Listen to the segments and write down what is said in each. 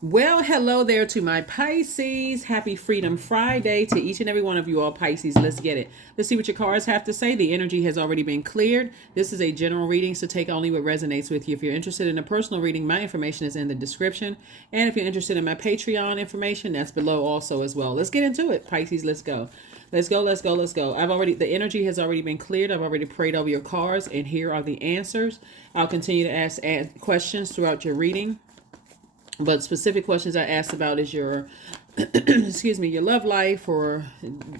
Well, hello there to my Pisces. Happy Freedom Friday to each and every one of you all Pisces. Let's get it. Let's see what your cards have to say. The energy has already been cleared. This is a general reading, so take only what resonates with you. If you're interested in a personal reading, my information is in the description. And if you're interested in my Patreon information, that's below also as well. Let's get into it, Pisces. Let's go. Let's go, let's go, let's go. The energy has already been cleared. I've already prayed over your cards, and here are the answers. I'll continue to ask questions throughout your reading. But specific questions I asked about is your, excuse me, your love life, or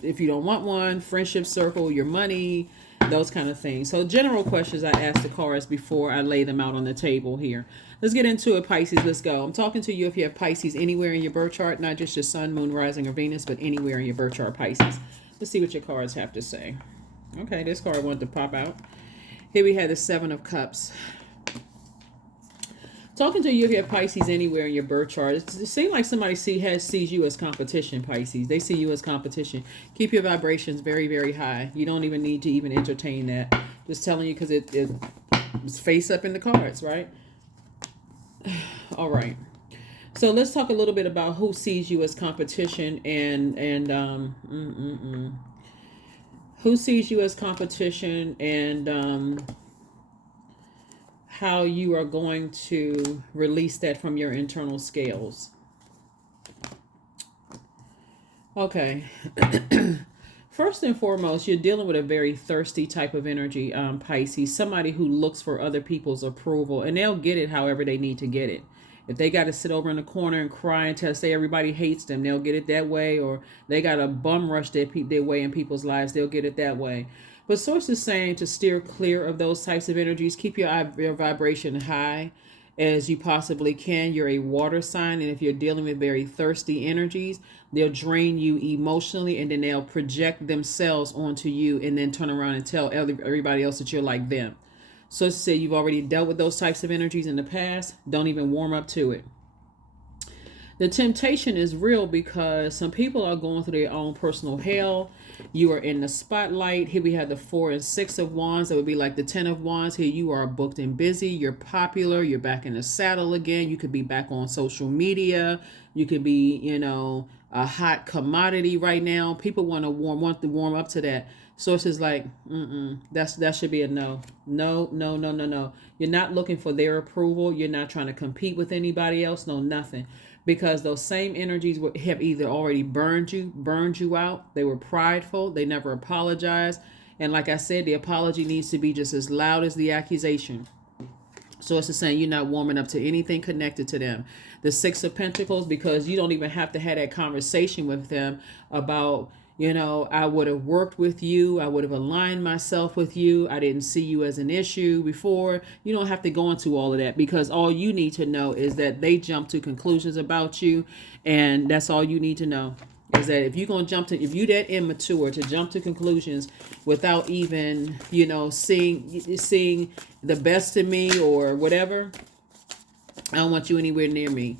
if you don't want one, friendship circle, your money, those kind of things. So general questions I ask the cards before I lay them out on the table here. Let's get into it, Pisces. Let's go. I'm talking to you if you have Pisces anywhere in your birth chart, not just your sun, moon, rising, or Venus, but anywhere in your birth chart, Pisces. Let's see what your cards have to say. Okay, this card wanted to pop out. Here we have the Seven of Cups. Talking to you if you have Pisces anywhere in your birth chart, it seems like somebody sees you as competition, Pisces. They see you as competition. Keep your vibrations very, very high. You don't even need to even entertain that. Just telling you because it's face up in the cards, right? All right. So let's talk a little bit about who sees you as competition and who sees you as competition and how you are going to release that from your internal scales. Okay. First and foremost, you're dealing with a very thirsty type of energy, Pisces. Somebody who looks for other people's approval, and they'll get it however they need to get it. If they got to sit over in the corner and cry and say everybody hates them, they'll get it that way. Or they got to bum rush their way in people's lives, they'll get it that way. But Source is saying to steer clear of those types of energies. Keep your vibration high as you possibly can. You're a water sign, and if you're dealing with very thirsty energies, they'll drain you emotionally, and then they'll project themselves onto you and then turn around and tell everybody else that you're like them. So to say you've already dealt with those types of energies in the past, don't even warm up to it. The temptation is real because some people are going through their own personal hell. You are in the spotlight. Here we have the 4 and 6 of wands. That would be like the 10 of wands. Here you are booked and busy. You're popular. You're back in the saddle again. You could be back on social media. You could be, a hot commodity right now. People want to warm up to that. Source is like, that should be a no. No, no, no, no, no. You're not looking for their approval. You're not trying to compete with anybody else. No, nothing. Because those same energies have either already burned you out. They were prideful. They never apologized. And like I said, the apology needs to be just as loud as the accusation. So it's just saying you're not warming up to anything connected to them. The 6 of Pentacles, because you don't even have to have that conversation with them about, I would have worked with you. I would have aligned myself with you. I didn't see you as an issue before. You don't have to go into all of that, because all you need to know is that they jump to conclusions about you. And that's all you need to know. Is that if you're going to if you're that immature to jump to conclusions without even, seeing the best in me or whatever, I don't want you anywhere near me.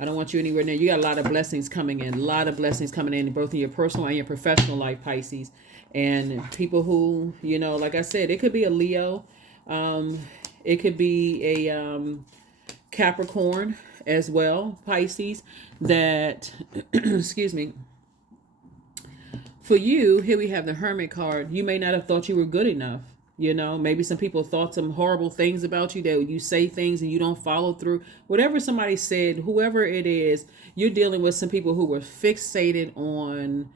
I don't want you anywhere near. You got a lot of blessings coming in. A lot of blessings coming in both in your personal and your professional life, Pisces. And people who, like I said, it could be a Leo. It could be a Capricorn as well, Pisces, that, excuse me. For you, here we have the Hermit card. You may not have thought you were good enough. Maybe some people thought some horrible things about you, that you say things and you don't follow through. Whatever somebody said, whoever it is, you're dealing with some people who were fixated on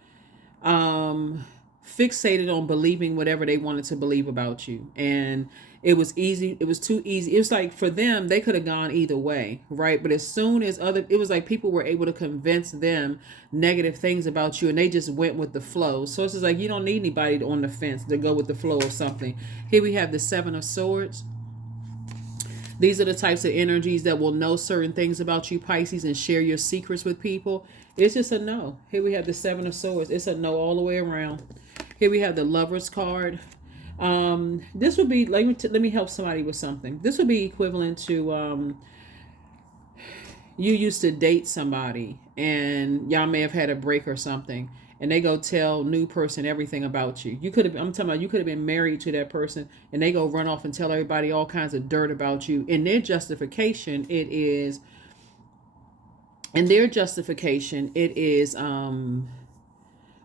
believing whatever they wanted to believe about you. And it was easy. It was too easy. It was like for them, they could have gone either way, right? But as soon as it was like people were able to convince them negative things about you, and they just went with the flow. So it's just like you don't need anybody on the fence to go with the flow of something. Here we have the 7 of Swords. These are the types of energies that will know certain things about you, Pisces, and share your secrets with people. It's just a no. Here we have the 7 of Swords. It's a no all the way around. Here we have the Lovers card. This would be, let me help somebody with something. This would be equivalent to you used to date somebody and y'all may have had a break or something, and they go tell new person everything about you. I'm talking about you could have been married to that person, and they go run off and tell everybody all kinds of dirt about you. In their justification, it is And their justification, it is, oh,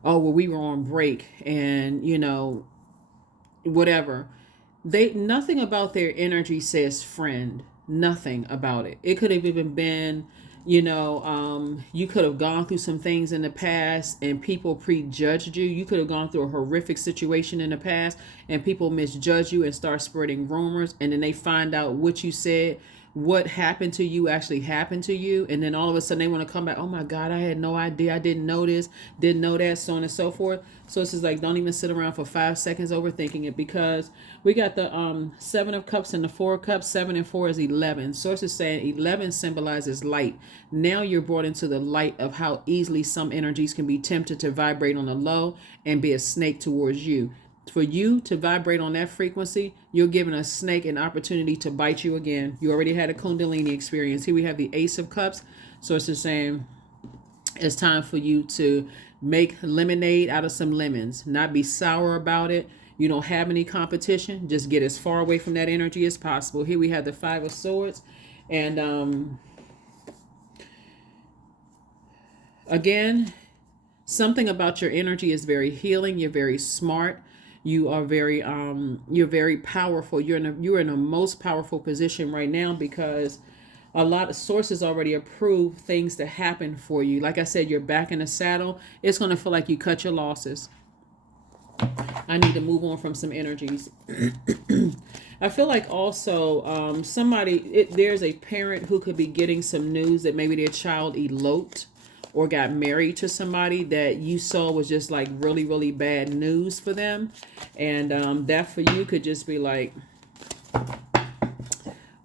well, we were on break and, whatever. Nothing about their energy says friend. Nothing about it. It could have even been, you could have gone through some things in the past and people prejudged you. You could have gone through a horrific situation in the past and people misjudge you and start spreading rumors, and then they find out what you said, what happened to you actually happened to you, and then all of a sudden they want to come back. Oh my God, I had no idea. I didn't know this, didn't know that, so on and so forth. So it's just like, don't even sit around for 5 seconds overthinking it, because we got the 7 of Cups and the 4 of Cups. 7 and 4 is 11. Source is saying 11 symbolizes light. Now you're brought into the light of how easily some energies can be tempted to vibrate on the low and be a snake towards you. For you to vibrate on that frequency, you're giving a snake an opportunity to bite you again. You already had a Kundalini experience. Here we have the Ace of Cups. So it's just saying it's time for you to make lemonade out of some lemons, not be sour about it. You don't have any competition. Just get as far away from that energy as possible. Here we have the 5 of Swords. And again, something about your energy is very healing. You're very smart. You are you're very powerful. You're in a most powerful position right now, because a lot of sources already approve things to happen for you. Like I said, you're back in the saddle. It's going to feel like you cut your losses. I need to move on from some energies. I feel like also there's a parent who could be getting some news that maybe their child eloped or got married to somebody that you saw was just like really, really bad news for them. And that for you could just be like,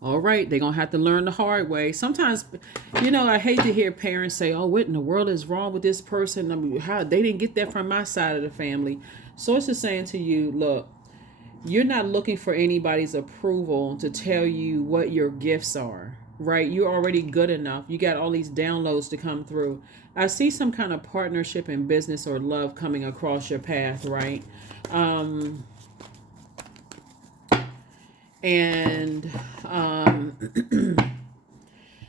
all right, they're going to have to learn the hard way. Sometimes, I hate to hear parents say, oh, what in the world is wrong with this person? I mean, how they didn't get that from my side of the family. So it's just saying to you, look, you're not looking for anybody's approval to tell you what your gifts are, right? You're already good enough. You got all these downloads to come through. I see some kind of partnership in business or love coming across your path, right?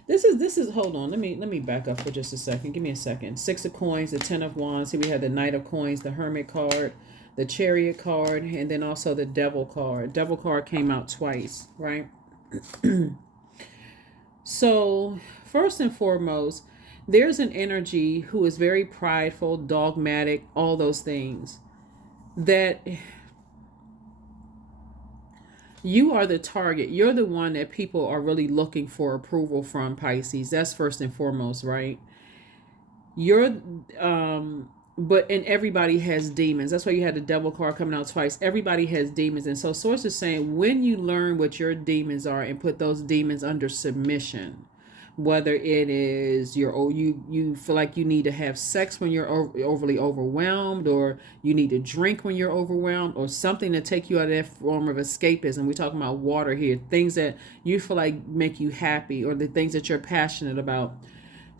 This is hold on, let me back up for just a second. Give me a second. 6 of Coins, the 10 of Wands. Here we have the Knight of Coins, the Hermit card, the Chariot card, and then also the Devil card. Devil card came out twice, right? So first and foremost, there's an energy who is very prideful, dogmatic, all those things, that you are the target. You're the one that people are really looking for approval from, Pisces. That's first and foremost, right? You're and everybody has demons. That's why you had the Devil card coming out twice. Everybody has demons. And so Source is saying, when you learn what your demons are and put those demons under submission, whether it is you feel like you need to have sex when you're overly overwhelmed, or you need to drink when you're overwhelmed, or something to take you out of that form of escapism. We're talking about water here, things that you feel like make you happy, or the things that you're passionate about.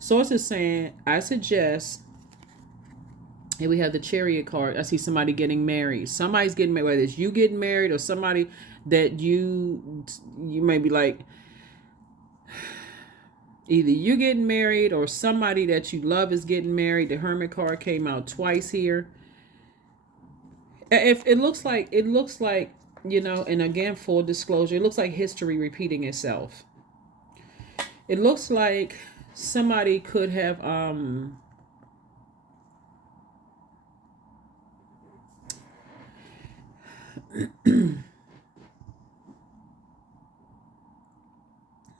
Source is saying, I suggest, here we have the Chariot card. I see somebody getting married. Somebody's getting married, whether it's you getting married or somebody that you may be like, either you getting married or somebody that you love is getting married. The Hermit card came out twice here. If it looks like, and again, full disclosure, it looks like history repeating itself. It looks like somebody could have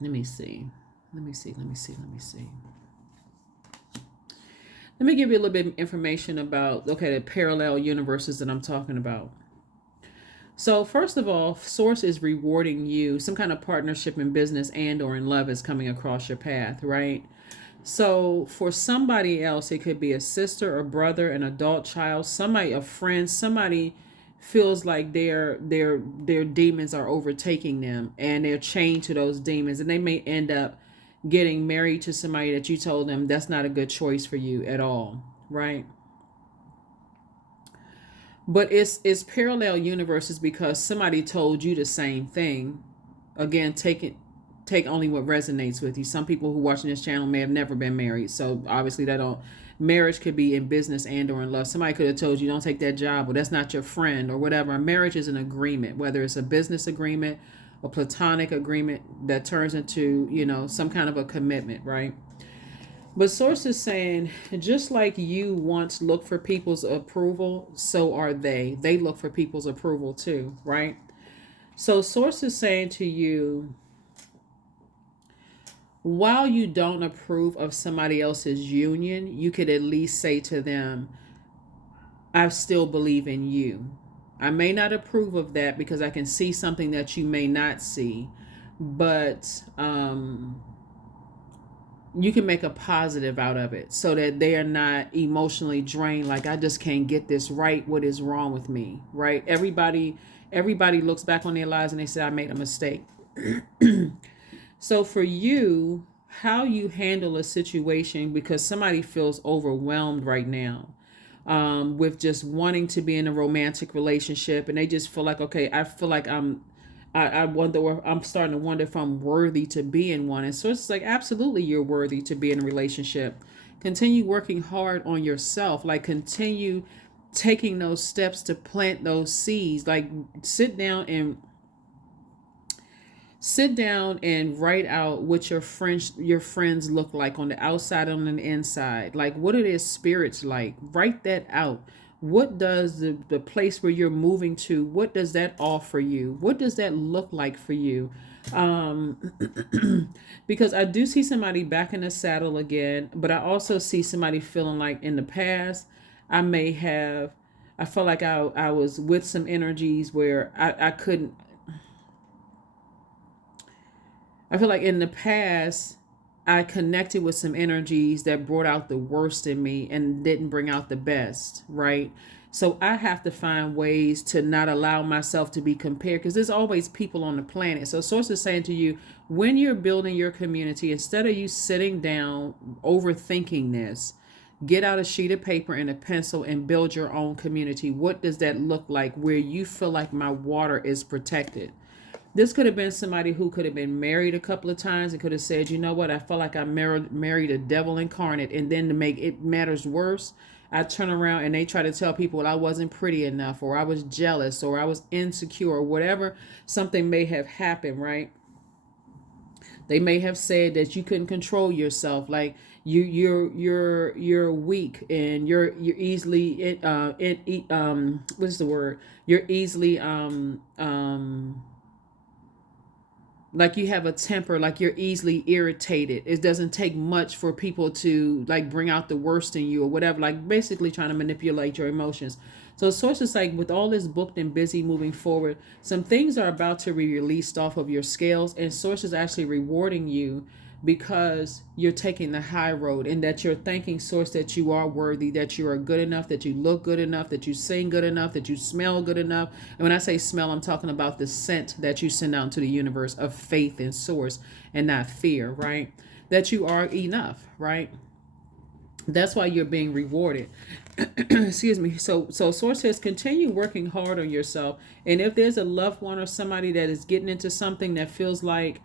let me see. Let me give you a little bit of information about, the parallel universes that I'm talking about. So first of all, Source is rewarding you. Some kind of partnership in business and or in love is coming across your path, right? So for somebody else, it could be a sister, a brother, an adult child, somebody, a friend, somebody feels like their demons are overtaking them and they're chained to those demons, and they may end up getting married to somebody that you told them that's not a good choice for you at all, right? But it's parallel universes because somebody told you the same thing. Again, take only what resonates with you. Some people who watching this channel may have never been married, so obviously that don't. Marriage could be in business and or in love. Somebody could have told you don't take that job, or that's not your friend, or whatever. A marriage is an agreement, whether it's a business agreement, a platonic agreement that turns into, some kind of a commitment, right? But Source is saying, just like you once look for people's approval, so are they. They look for people's approval too, right? So Source is saying to you, while you don't approve of somebody else's union, you could at least say to them, I still believe in you. I may not approve of that because I can see something that you may not see, but you can make a positive out of it so that they are not emotionally drained. Like, I just can't get this right. What is wrong with me? Right? Everybody looks back on their lives and they say, I made a mistake. So for you, how you handle a situation, because somebody feels overwhelmed right now with just wanting to be in a romantic relationship, and they just feel like, okay, I feel like I wonder, I'm starting to wonder if I'm worthy to be in one. And so it's like, absolutely, you're worthy to be in a relationship. Continue working hard on yourself. Like, continue taking those steps to plant those seeds. Like, sit down and write out what your friends look like on the outside and on the inside. Like, what are their spirits like? Write that out. What does the place where you're moving to, what does that offer you? What does that look like for you? Because I do see somebody back in the saddle again, but I also see somebody feeling like in the past, I felt like I was with some energies where I couldn't. I feel like in the past, I connected with some energies that brought out the worst in me and didn't bring out the best, right? So I have to find ways to not allow myself to be compared, because there's always people on the planet. So Source is saying to you, when you're building your community, instead of you sitting down overthinking this, get out a sheet of paper and a pencil and build your own community. What does that look like where you feel like my water is protected? This could have been somebody who could have been married a couple of times and could have said, you know what, I feel like I married a devil incarnate. And then to make it matters worse, I turn around and they try to tell people I wasn't pretty enough, or I was jealous, or I was insecure, or whatever something may have happened, right? They may have said that you couldn't control yourself, like you're weak and you're easily what's the word? You're easily like you have a temper, like you're easily irritated. It doesn't take much for people to like bring out the worst in you or whatever, like basically trying to manipulate your emotions. So Source is like, with all this booked and busy moving forward, some things are about to be released off of your scales, and Source is actually rewarding you because you're taking the high road, and that you're thanking Source that you are worthy, that you are good enough, that you look good enough, that you sing good enough, that you smell good enough. And when I say smell, I'm talking about the scent that you send out to the universe of faith and Source and not fear, right? That you are enough, right? That's why you're being rewarded. Excuse me. So Source says, continue working hard on yourself. And if there's a loved one or somebody that is getting into something that feels like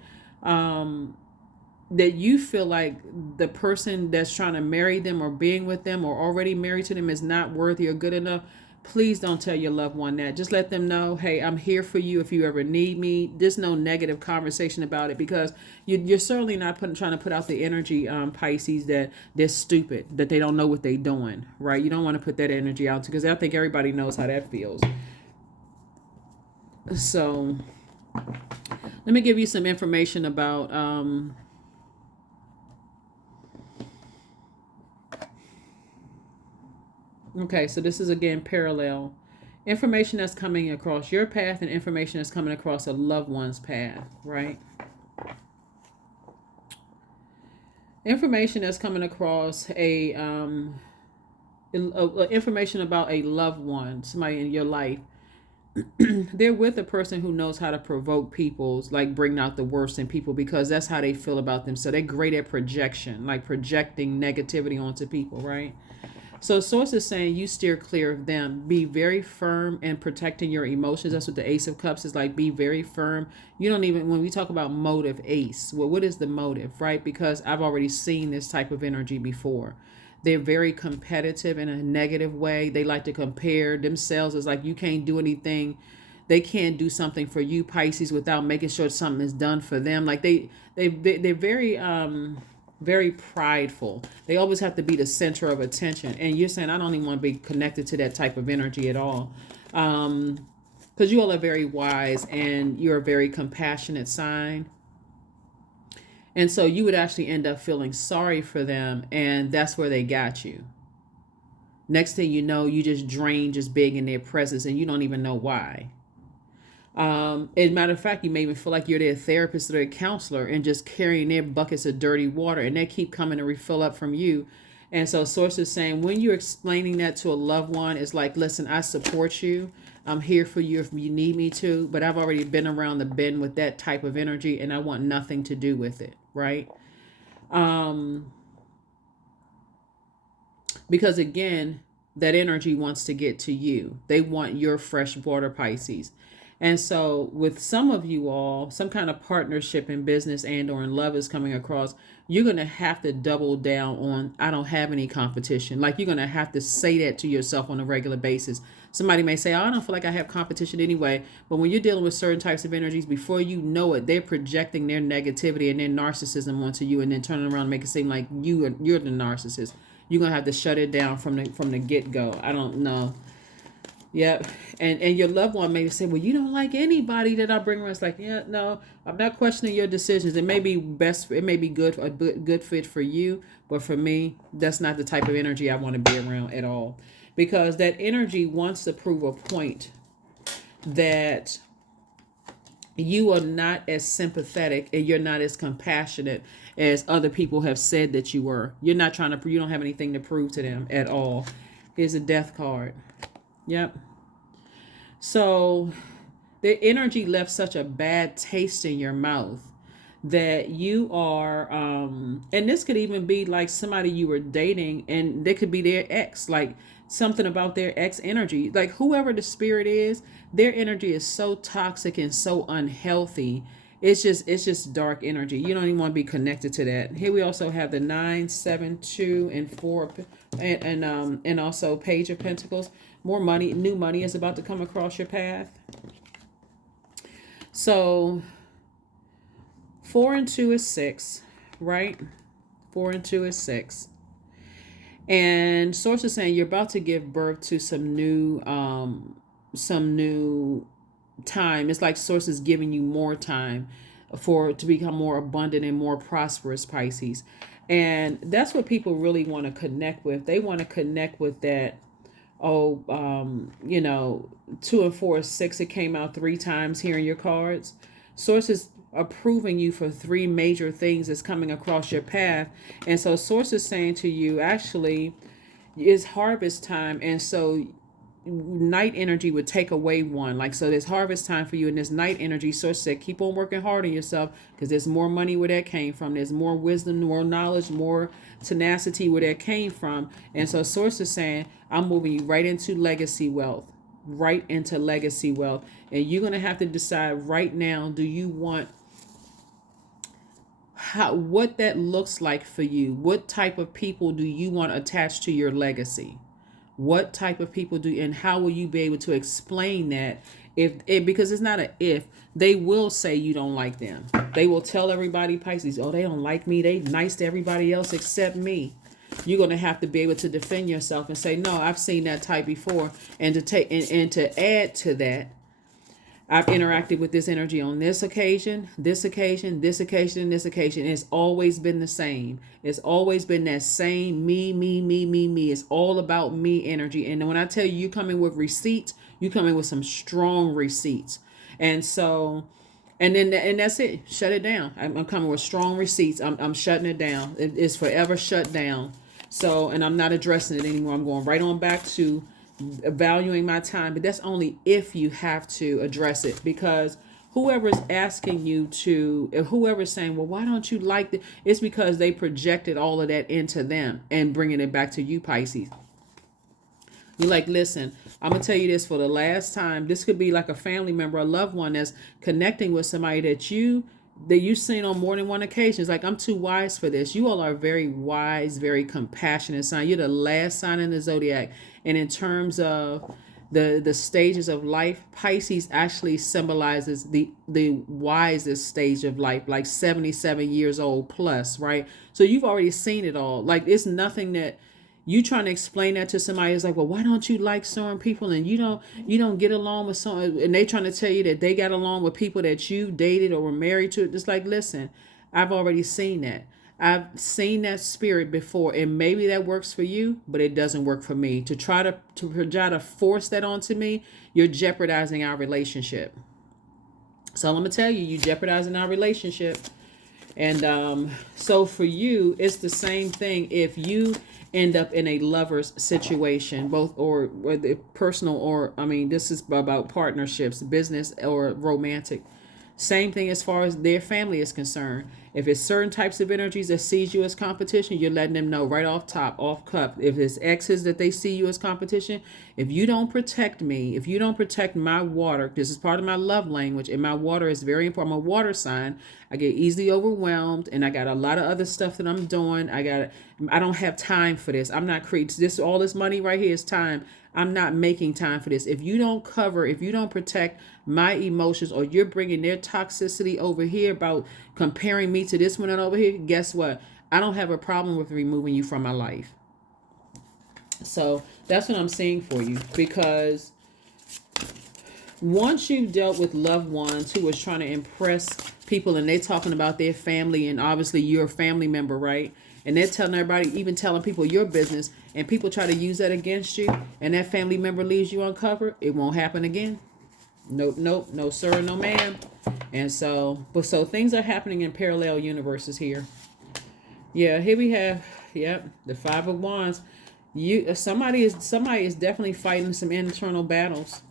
that you feel like the person that's trying to marry them or being with them or already married to them is not worthy or good enough, please don't tell your loved one that. Just let them know, hey, I'm here for you if you ever need me. There's no negative conversation about it, because you're certainly not trying to put out the energy, Pisces, that they're stupid, that they don't know what they're doing, right? You don't want to put that energy out, because I think everybody knows how that feels. So let me give you some information about okay, so this is again parallel. Information that's coming across your path and information that's coming across a loved one's path, right? Information that's coming across information about a loved one, somebody in your life. They're with a person who knows how to provoke people's, like bring out the worst in people, because that's how they feel about them. So they're great at projection, like projecting negativity onto people, right? So source is saying you steer clear of them. Be very firm in protecting your emotions. That's what the Ace of Cups is like. Be very firm. You don't even, when we talk about motive, Ace, well, what is the motive, right? Because I've already seen this type of energy before. They're very competitive in a negative way. They like to compare themselves. It's like you can't do anything. They can't do something for you, Pisces, without making sure something is done for them. Like they're very prideful. They always have to be the center of attention. And you're saying I don't even want to be connected to that type of energy at all. Because you all are very wise and you're a very compassionate sign. And so you would actually end up feeling sorry for them, and that's where they got you. Next thing you know, you just drain just being in their presence and you don't even know why. As a matter of fact, you may even feel like you're their therapist or their counselor and just carrying their buckets of dirty water, and they keep coming to refill up from you. And so source is saying when you're explaining that to a loved one, it's like, listen, I support you. I'm here for you if you need me to, but I've already been around the bend with that type of energy and I want nothing to do with it, right? Because again, that energy wants to get to you. They want your fresh water, Pisces. And so with some of you all, some kind of partnership in business and or in love is coming across, you're going to have to double down on, I don't have any competition. Like you're going to have to say that to yourself on a regular basis. Somebody may say, oh, I don't feel like I have competition anyway. But when you're dealing with certain types of energies, before you know it, they're projecting their negativity and their narcissism onto you and then turning around and make it seem like you're the narcissist. You're going to have to shut it down from the get-go. I don't know. Yep. And your loved one may say, well, you don't like anybody that I bring around. It's like, yeah, no, I'm not questioning your decisions. It may be best, it may be good, a good fit for you. But for me, that's not the type of energy I want to be around at all. Because that energy wants to prove a point that you are not as sympathetic and you're not as compassionate as other people have said that you were. You're not trying to, you don't have anything to prove to them at all. Here's a death card. Yep. So the energy left such a bad taste in your mouth that you are, and this could even be like somebody you were dating and they could be their ex, like something about their ex energy, like whoever the spirit is, their energy is so toxic and so unhealthy. It's just dark energy. You don't even want to be connected to that. Here we also have the 9, 7, 2, and 4, and also Page of Pentacles. More money, new money is about to come across your path. So 4 and 2 is 6, right? 4 and 2 is 6. And source is saying you're about to give birth to some new time. It's like source is giving you more time to become more abundant and more prosperous, Pisces. And that's what people really want to connect with. They want to connect with that. 2 and 4 is 6. It came out 3 times here in your cards. Sources approving you for 3 major things that's coming across your path. And so source is saying to you, actually, it's harvest time. And so night energy would take away one. Like, so there's harvest time for you, and this night energy, source said, keep on working hard on yourself, because there's more money where that came from. There's more wisdom, more knowledge, more tenacity where that came from. And so source is saying, I'm moving you right into legacy wealth, And you're going to have to decide right now, do you want what that looks like for you? What type of people do you want attached to your legacy? What type of people and how will you be able to explain that? Because it's not if, they will say you don't like them. They will tell everybody, Pisces, oh, they don't like me. They nice to everybody else except me. You're going to have to be able to defend yourself and say, no, I've seen that type before. And to take and to add to that, I've interacted with this energy on this occasion, this occasion, this occasion, and this occasion. It's always been the same. It's always been that same me. It's all about me energy. And when I tell you come in with receipts, you come in with some strong receipts. And so, and that's it. Shut it down. I'm coming with strong receipts. I'm shutting it down. It's forever shut down. So, and I'm not addressing it anymore. I'm going right on back to valuing my time, but that's only if you have to address it, because whoever's asking you to, if whoever's saying, well, why don't you like it? It's because they projected all of that into them and bringing it back to you, Pisces. You're like, listen, I'm gonna tell you this for the last time. This could be like a family member, a loved one that's connecting with somebody that you've seen on more than one occasion. It's like, I'm too wise for this. You all are very wise, very compassionate sign. You're the last sign in the zodiac. And in terms of the stages of life, Pisces actually symbolizes the wisest stage of life, like 77 years old plus, right? So you've already seen it all. Like, it's nothing that you trying to explain that to somebody is like, well, why don't you like certain people, and you don't get along with someone, and they trying to tell you that they got along with people that you dated or were married to. It's like, listen, I've already seen that. I've seen that spirit before, and maybe that works for you, but it doesn't work for me. To try to force that onto me, you're jeopardizing our relationship. So I'm gonna tell you, jeopardizing our relationship. And so for you, it's the same thing if you end up in a lover's situation, both or whether personal or, I mean, this is about partnerships, business or romantic. Same thing as far as their family is concerned. If it's certain types of energies that sees you as competition, you're letting them know right off top, off cup. If it's exes that they see you as competition, if you don't protect me, if you don't protect my water, this is part of my love language, and my water is very important. I'm a water sign. I get easily overwhelmed, and I got a lot of other stuff that I'm doing. I don't have time for this. I'm not creating this. All this money right here is time. I'm not making time for this. If you don't cover, if you don't protect my emotions, or you're bringing their toxicity over here about comparing me to this one and over here, guess what? I don't have a problem with removing you from my life. So that's what I'm saying for you, because once you've dealt with loved ones who was trying to impress people, and they're talking about their family, and obviously you're a family member, right? And they're telling everybody, even telling people your business, and people try to use that against you, and that family member leaves you uncovered, it won't happen again. Nope, nope, no sir, no ma'am. And so things are happening in parallel universes here. Yeah, here we have, yep, the Five of Wands. Somebody is definitely fighting some internal battles.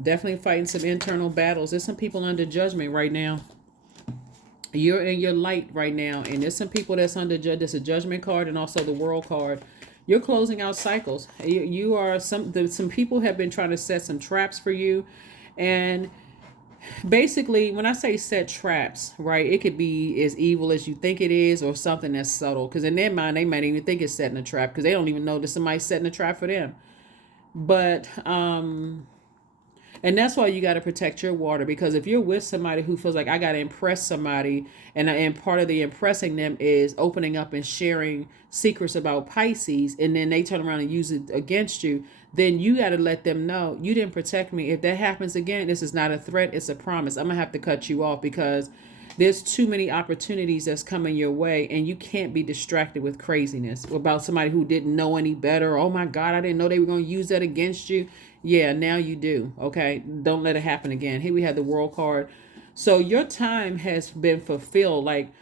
Definitely fighting some internal battles. There's some people under judgment right now. You're in your light right now, and there's some people that's under judge. There's a judgment card and also the world card. You're closing out cycles. You are some people have been trying to set some traps for you, and basically, when I say set traps, right, it could be as evil as you think it is, or something that's subtle. Because in their mind, they might even think it's setting a trap, because they don't even know that somebody's setting a trap for them. But and that's why you got to protect your water, because if you're with somebody who feels like I got to impress somebody, and part of the impressing them is opening up and sharing secrets about Pisces, and then they turn around and use it against you, then you got to let them know you didn't protect me. If that happens again, this is not a threat, it's a promise. I'm going to have to cut you off, because there's too many opportunities that's coming your way, and you can't be distracted with craziness about somebody who didn't know any better. Oh my God, I didn't know they were going to use that against you. Yeah, now you do. Okay, don't let it happen again. Here we have the world card. So your time has been fulfilled. Like,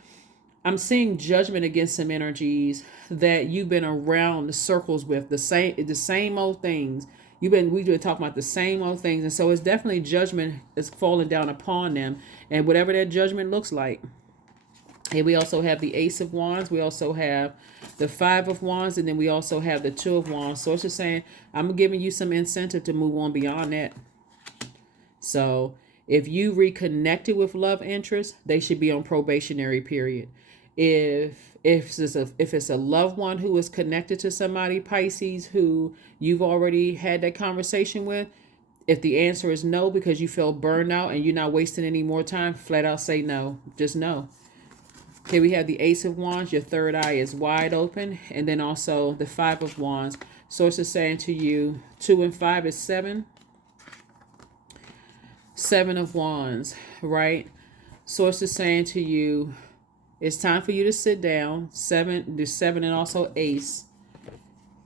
I'm seeing judgment against some energies that you've been around the circles with, the same old things. We've been talking about the same old things, and so it's definitely judgment is falling down upon them, and whatever that judgment looks like. Here we also have the Ace of Wands. We also have the Five of Wands, and then we also have the Two of Wands. So it's just saying, I'm giving you some incentive to move on beyond that. So if you reconnected with love interest, they should be on probationary period. If it's a loved one who is connected to somebody, Pisces, who you've already had that conversation with, if the answer is no because you feel burned out and you're not wasting any more time, flat out say no. Just no. Here we have the Ace of Wands. Your third eye is wide open. And then also the Five of Wands. Source is saying to you, 2 and 5 is 7. 7 of Wands, right? Source is saying to you, it's time for you to sit down. 7, the 7 and also Ace.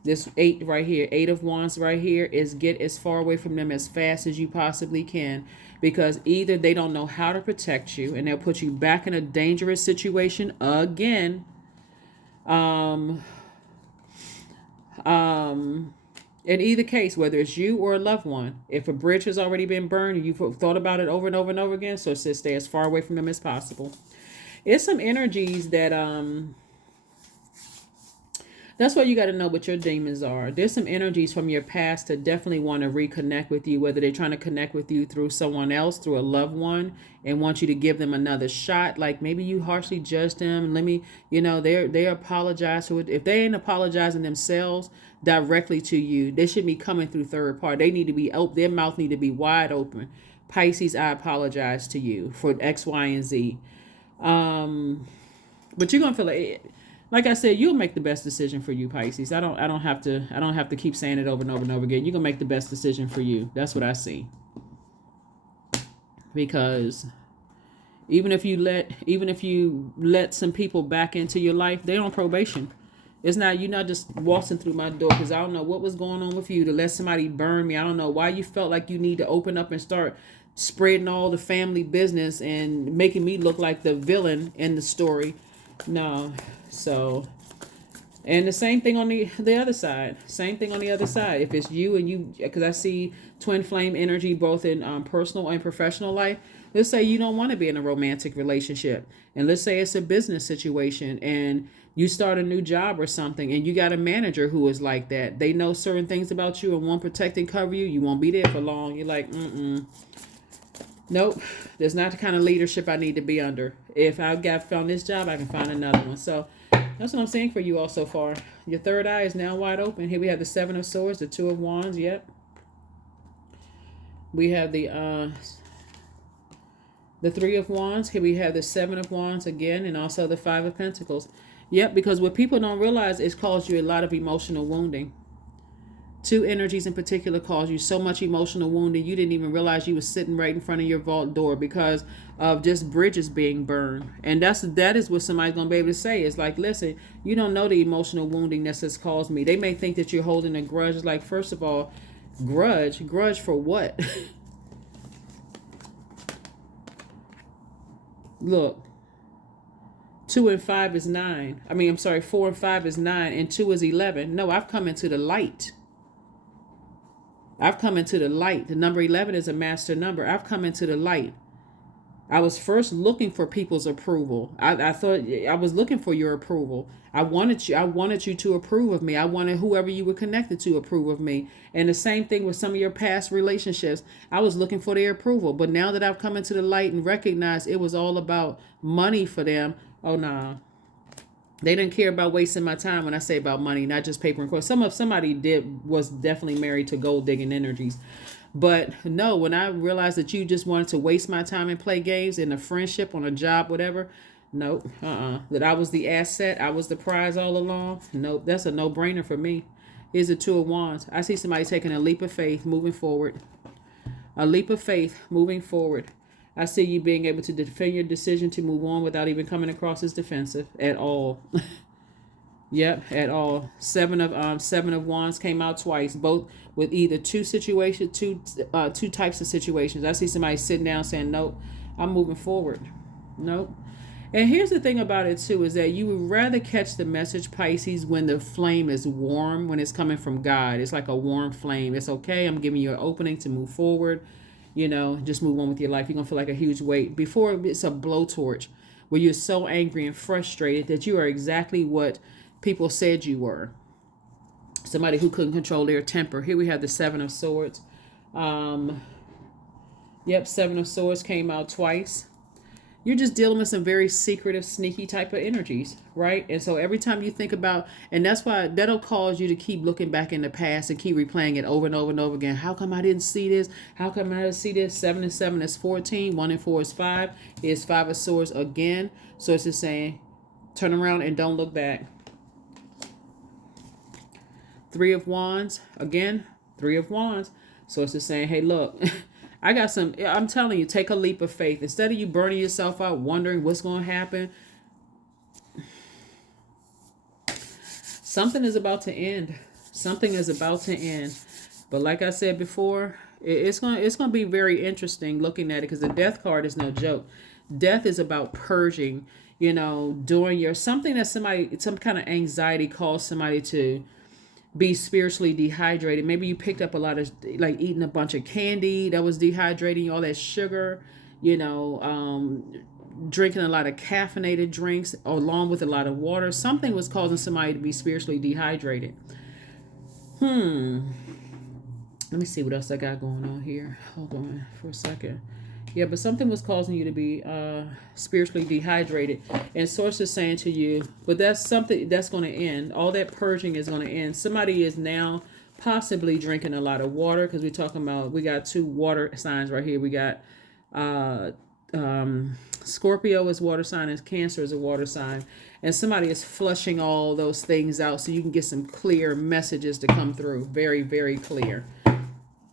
This 8 right here, 8 of Wands right here, is get as far away from them as fast as you possibly can. Because either they don't know how to protect you, and they'll put you back in a dangerous situation again. In either case, whether it's you or a loved one, if a bridge has already been burned and you've thought about it over and over and over again, so it says stay as far away from them as possible. It's some energies that That's why you got to know what your demons are. There's some energies from your past that definitely want to reconnect with you, whether they're trying to connect with you through someone else, through a loved one, and want you to give them another shot. Like maybe you harshly judged them. Let me, they apologize for it. If they ain't apologizing themselves directly to you, they should be coming through third party. They need to be open. Their mouth need to be wide open. Pisces, I apologize to you for X, Y, and Z. But you're gonna feel like I said, you'll make the best decision for you, Pisces. I don't have to keep saying it over and over and over again. You're gonna make the best decision for you. That's what I see. Because even if you let some people back into your life, they're on probation. It's not, you're not just waltzing through my door, because I don't know what was going on with you to let somebody burn me. I don't know why you felt like you need to open up and start spreading all the family business and making me look like the villain in the story. No. So, and the same thing on the other side. Same thing on the other side. If it's you and you, because I see twin flame energy both in personal and professional life. Let's say you don't want to be in a romantic relationship, and let's say it's a business situation, and you start a new job or something, and you got a manager who is like that. They know certain things about you and won't protect and cover you. You won't be there for long. You're like, nope, that's not the kind of leadership I need to be under. If I found this job, I can find another one. So that's what I'm saying for you all so far. Your third eye is now wide open. Here we have the Seven of Swords, the Two of Wands. Yep. We have the Three of Wands. Here we have the Seven of Wands again, and also the Five of Pentacles. Yep, because what people don't realize is caused you a lot of emotional wounding. Two energies in particular caused you so much emotional wounding you didn't even realize you was sitting right in front of your vault door because of just bridges being burned. And that is what somebody's gonna be able to say. It's like, listen, you don't know the emotional wounding that has caused me. They may think that you're holding a grudge. It's like, first of all, grudge for what? Look, 2 and 5 is 9. I mean, I'm sorry, 4 and 5 is 9, and 2 is 11. No, I've come into the light. I've come into the light. The number 11 is a master number. I've come into the light. I was first looking for people's approval. I thought I was looking for your approval. I wanted you to approve of me. I wanted whoever you were connected to approve of me. And the same thing with some of your past relationships. I was looking for their approval. But now that I've come into the light and recognized it was all about money for them, oh nah. They didn't care about wasting my time when I say about money, not just paper and coin. Somebody was definitely married to gold digging energies. But no, when I realized that you just wanted to waste my time and play games in a friendship, on a job, whatever, nope, that I was the asset, I was the prize all along, nope, that's a no-brainer for me. Here's the Two of Wands. I see somebody taking a leap of faith, moving forward. A leap of faith, moving forward. I see you being able to defend your decision to move on without even coming across as defensive at all. Yep, at all. Seven of Wands came out twice, both with either two types of situations. I see somebody sitting down saying, nope, I'm moving forward. Nope. And here's the thing about it too, is that you would rather catch the message, Pisces, when the flame is warm, when it's coming from God. It's like a warm flame. It's okay. I'm giving you an opening to move forward. Just move on with your life. You're going to feel like a huge weight. Before, it's a blowtorch where you're so angry and frustrated that you are exactly what people said you were. Somebody who couldn't control their temper. Here we have the Seven of Swords. Seven of Swords came out twice. You're just dealing with some very secretive, sneaky type of energies, right? And so every time you think about, and that's why that'll cause you to keep looking back in the past and keep replaying it over and over and over again. How come I didn't see this? How come I didn't see this? 7 and 7 is 14. 1 and 4 is 5. Here's 5 of Swords again. So it's just saying, turn around and don't look back. 3 of Wands, again, 3 of Wands. So it's just saying, hey, look, I'm telling you, take a leap of faith. Instead of you burning yourself out, wondering what's going to happen, something is about to end. Something is about to end. But like I said before, it's going to be very interesting looking at it, because the Death card is no joke. Death is about purging, doing something that some kind of anxiety caused somebody to be spiritually dehydrated. Maybe you picked up a lot of, like, eating a bunch of candy that was dehydrating, all that sugar, drinking a lot of caffeinated drinks along with a lot of water. Something was causing somebody to be spiritually dehydrated. Let me see what else I got going on here. Hold on for a second. Yeah, but something was causing you to be spiritually dehydrated. And source is saying to you, but that's something that's going to end. All that purging is going to end. Somebody is now possibly drinking a lot of water, because we're talking about, we got 2 water signs right here. We got uh, Scorpio is water sign, and Cancer is a water sign. And somebody is flushing all those things out so you can get some clear messages to come through. Very, very clear,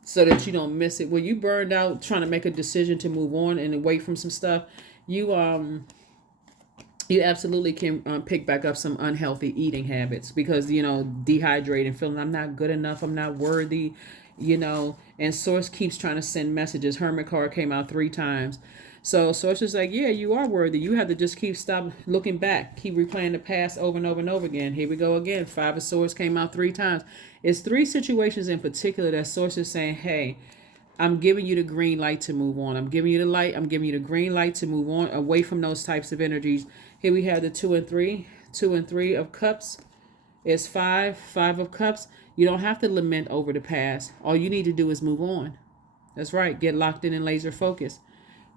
so that you don't miss it. When you burned out trying to make a decision to move on and away from some stuff, you absolutely can pick back up some unhealthy eating habits, because dehydrating, feeling I'm not good enough, I'm not worthy, and source keeps trying to send messages. Hermit card came out 3 times. So source is like, yeah, you are worthy. You have to just stop looking back, keep replaying the past over and over and over again. Here we go again. 5 of swords came out 3 times. It's 3 situations in particular that source is saying, hey, I'm giving you the green light to move on. I'm giving you the light. I'm giving you the green light to move on away from those types of energies. Here we have the 2 and 3. 2 and 3 of cups is 5. 5 of cups. You don't have to lament over the past. All you need to do is move on. That's right. Get locked in and laser focus.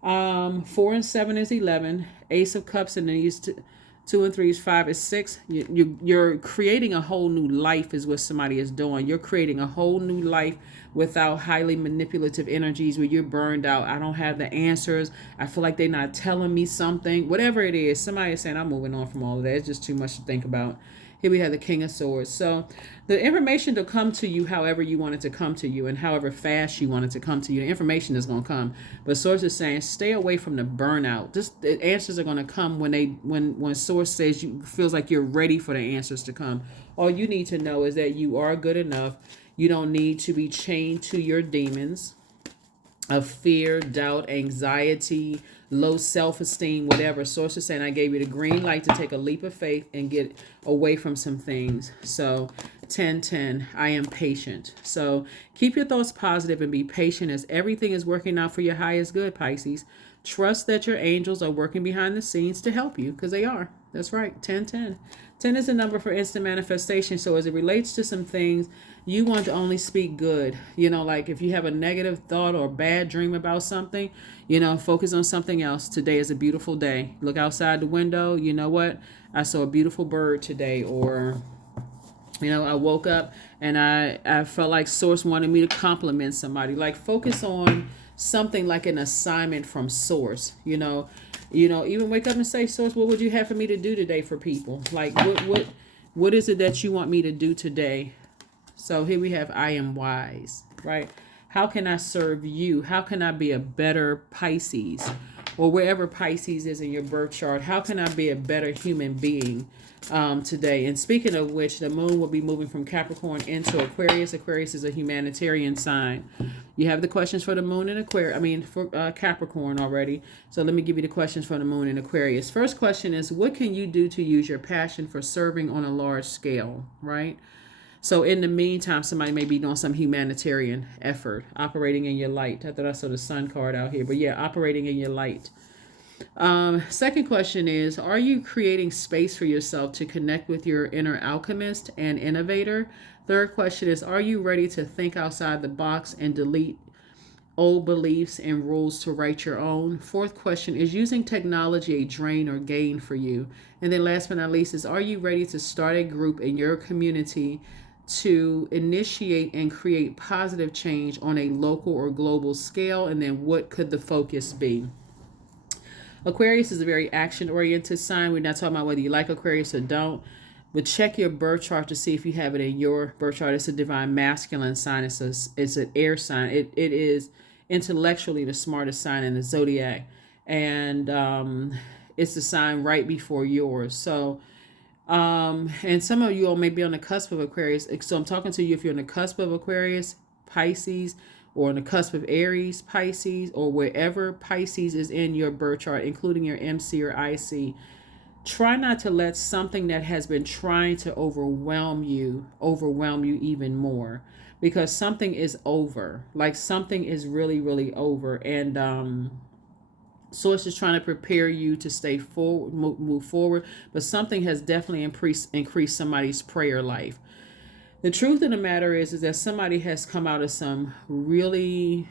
4 and 7 is 11. Ace of cups, and then these 2 and 3 is 5 is 6. You're creating a whole new life is what somebody is doing. You're creating a whole new life without highly manipulative energies where you're burned out. I don't have the answers. I feel like they're not telling me something. Whatever it is, somebody is saying, I'm moving on from all of that. It's just too much to think about. Here we have the King of Swords. So the information to come to you however you want it to come to you, and however fast you want it to come to you, the information is going to come. But Source is saying, stay away from the burnout. The answers are going to come when Source says you feels like you're ready for the answers to come. All you need to know is that you are good enough. You don't need to be chained to your demons of fear, doubt, anxiety, low self-esteem, whatever. Source is saying, I gave you the green light to take a leap of faith and get away from some things. So 10:10, I am patient. So keep your thoughts positive and be patient, as everything is working out for your highest good, Pisces. Trust that your angels are working behind the scenes to help you, because they are. That's right. 10:10. 10 is a number for instant manifestation. So as it relates to some things, you want to only speak good. Like if you have a negative thought or bad dream about something, focus on something else. Today is a beautiful day. Look outside the window. You know what? I saw a beautiful bird today. Or, I woke up and I felt like Source wanted me to compliment somebody. Like focus on something like an assignment from Source, even wake up and say, Source, what would you have for me to do today for people? Like what is it that you want me to do today? So here we have, I am wise, right? How can I serve you? How can I be a better Pisces? Or wherever Pisces is in your birth chart, how can I be a better human being today? And speaking of which, the moon will be moving from Capricorn into Aquarius. Aquarius is a humanitarian sign. You have the questions for the moon and for Capricorn already. So let me give you the questions for the moon and Aquarius. First question is, what can you do to use your passion for serving on a large scale, right? So in the meantime, somebody may be doing some humanitarian effort, operating in your light. I thought I saw the sun card out here, but yeah, operating in your light. Second question is, are you creating space for yourself to connect with your inner alchemist and innovator? Third question is, are you ready to think outside the box and delete old beliefs and rules to write your own? Fourth question is, using technology a drain or gain for you? And then last but not least is, are you ready to start a group in your community to initiate and create positive change on a local or global scale? And then what could the focus be? Aquarius is a very action-oriented sign. We're not talking about whether you like Aquarius or don't, but check your birth chart to see if you have it in your birth chart. It's a divine masculine sign. It's an air sign. It is intellectually the smartest sign in the Zodiac. And it's the sign right before yours. So and some of you all may be on the cusp of Aquarius. So I'm talking to you if you're on the cusp of Aquarius, Pisces, or on the cusp of Aries, Pisces, or wherever Pisces is in your birth chart, including your MC or IC. Try not to let something that has been trying to overwhelm you even more, because something is over. Like something is really, really over. And Source is trying to prepare you to stay forward, move forward, but something has definitely increased somebody's prayer life. The truth of the matter is that somebody has come out of some really,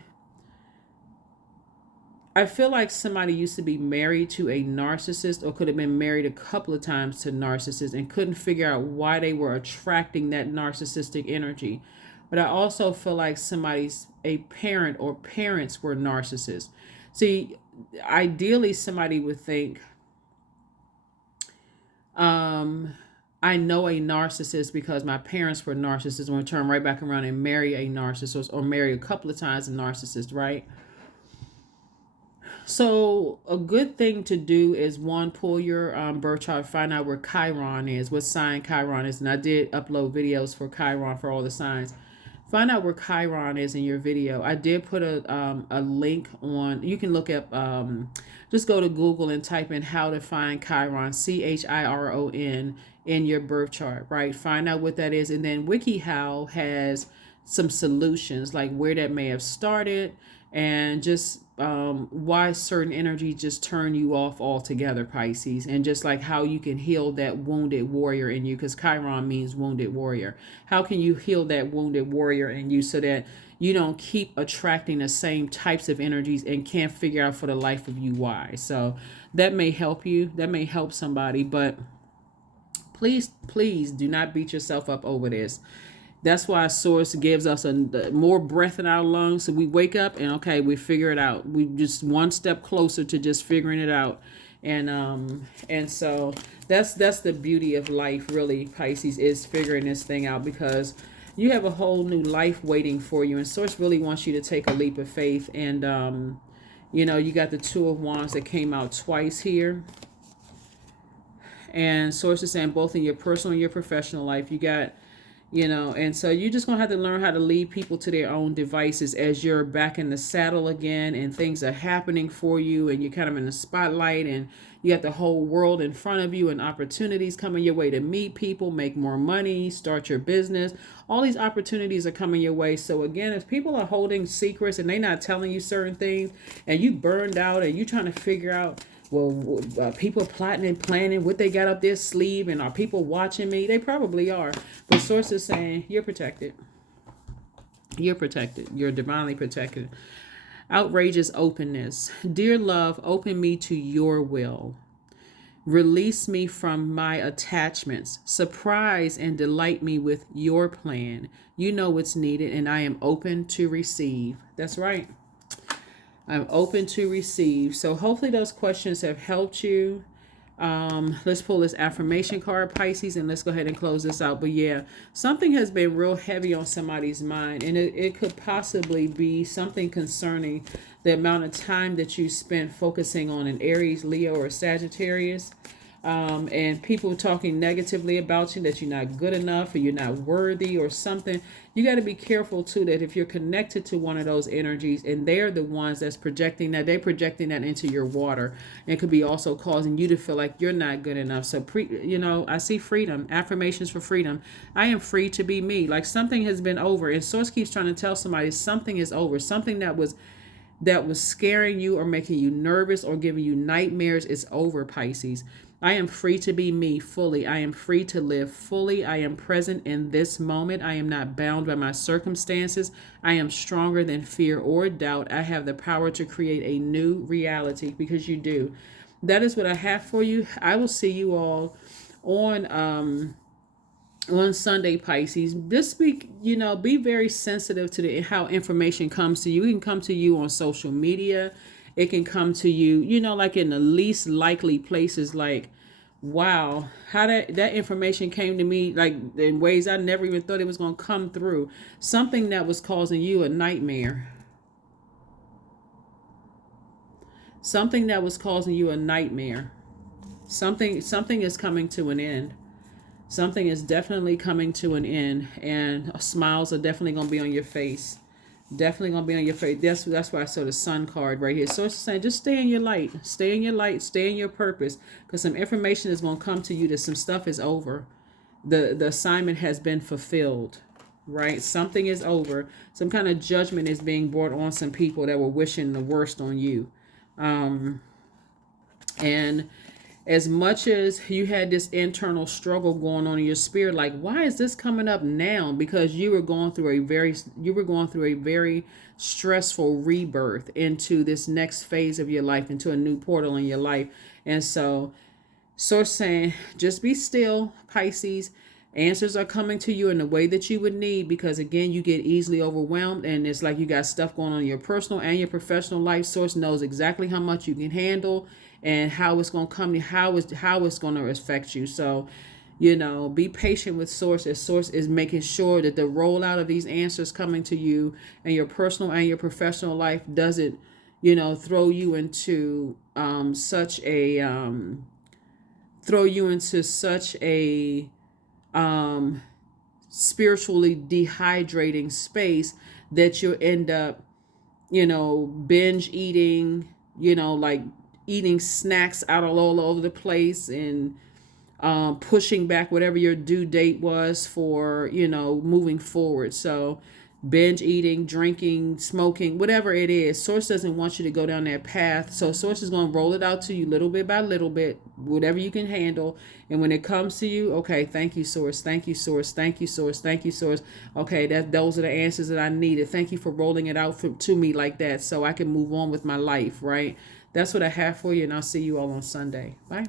I feel like somebody used to be married to a narcissist or could have been married a couple of times to narcissists and couldn't figure out why they were attracting that narcissistic energy. But I also feel like a parent or parents were narcissists. See, ideally somebody would think, um, I know a narcissist because my parents were narcissists. I'm going to turn right back around and marry a narcissist or marry a couple of times a narcissist, right? So a good thing to do is one, pull your birth chart, find out where Chiron is, what sign Chiron is, and I did upload videos for Chiron for all the signs. Find out where Chiron is in your video. I did put a link on. You can look up. Just go to Google and type in how to find Chiron, Chiron, in your birth chart. Right. Find out what that is, and then WikiHow has some solutions like where that may have started and just why certain energies just turn you off altogether, Pisces, and just like how you can heal that wounded warrior in you, because Chiron means wounded warrior. How can you heal that wounded warrior in you so that you don't keep attracting the same types of energies and can't figure out for the life of you why? So that may help you. That may help somebody, but please do not beat yourself up over this. That's why Source gives us more breath in our lungs. So we wake up and okay, we figure it out. We just one step closer to just figuring it out. And so that's the beauty of life, really, Pisces, is figuring this thing out, because you have a whole new life waiting for you. And Source really wants you to take a leap of faith. And you got the Two of Wands that came out twice here. And Source is saying both in your personal and your professional life, you got, and so you're just going to have to learn how to lead people to their own devices as you're back in the saddle again and things are happening for you and you're kind of in the spotlight and you got the whole world in front of you and opportunities coming your way to meet people, make more money, start your business. All these opportunities are coming your way. So again, if people are holding secrets and they're not telling you certain things and you burned out and you're trying to figure out, well, people plotting and planning what they got up their sleeve, and are people watching me? They probably are. But Source is saying you're protected. You're protected. You're divinely protected. Outrageous openness. Dear love, open me to your will. Release me from my attachments. Surprise and delight me with your plan. You know what's needed, and I am open to receive. That's right. I'm open to receive. So hopefully those questions have helped you. Let's pull this affirmation card, Pisces, and let's go ahead and close this out. But yeah, something has been real heavy on somebody's mind, and it could possibly be something concerning the amount of time that you spent focusing on an Aries, Leo, or Sagittarius. And people talking negatively about you, that you're not good enough or you're not worthy or something. You got to be careful too, that if you're connected to one of those energies and they're the ones that's projecting that, they're projecting that into your water. And it could be also causing you to feel like you're not good enough. So I see freedom, affirmations for freedom. I am free to be me. Like something has been over, and Source keeps trying to tell somebody something is over. Something that was scaring you or making you nervous or giving you nightmares is over, Pisces. I am free to be me fully. I am free to live fully. I am present in this moment. I am not bound by my circumstances. I am stronger than fear or doubt. I have the power to create a new reality, because you do. That is what I have for you. I will see you all on Sunday, Pisces. This week, be very sensitive to how information comes to you. It can come to you on social media. It can come to you, like in the least likely places, like, wow, how that information came to me, like in ways I never even thought it was going to come through. Something that was causing you a nightmare. Something that was causing you a nightmare. Something is coming to an end. Something is definitely coming to an end, and smiles are definitely going to be on your face. Definitely gonna be on your face. That's why I saw the Sun card right here. So it's saying just stay in your light, stay in your light, stay in your purpose, because some information is gonna come to you that some stuff is over. The assignment has been fulfilled, right? Something is over. Some kind of judgment is being brought on some people that were wishing the worst on you. And as much as you had this internal struggle going on in your spirit, like, why is this coming up now? Because you were going through a very stressful rebirth into this next phase of your life, into a new portal in your life. And so Source saying, just be still, Pisces. Answers are coming to you in the way that you would need, because again, you get easily overwhelmed, and it's like you got stuff going on in your personal and your professional life. Source knows exactly how much you can handle and how it's going to come, how it's going to affect you. So, be patient with Source, as Source is making sure that the rollout of these answers coming to you and your personal and your professional life doesn't, throw you into such a spiritually dehydrating space that you'll end up, binge eating, like eating snacks out all over the place, and pushing back whatever your due date was for, moving forward. So binge eating, drinking, smoking, whatever it is, Source doesn't want you to go down that path. So Source is going to roll it out to you little bit by little bit, whatever you can handle. And when it comes to you, okay, thank you, Source. Thank you, Source. Thank you, Source. Thank you, Source. Okay, those are the answers that I needed. Thank you for rolling it out to me like that, so I can move on with my life, right? That's what I have for you, and I'll see you all on Sunday. Bye.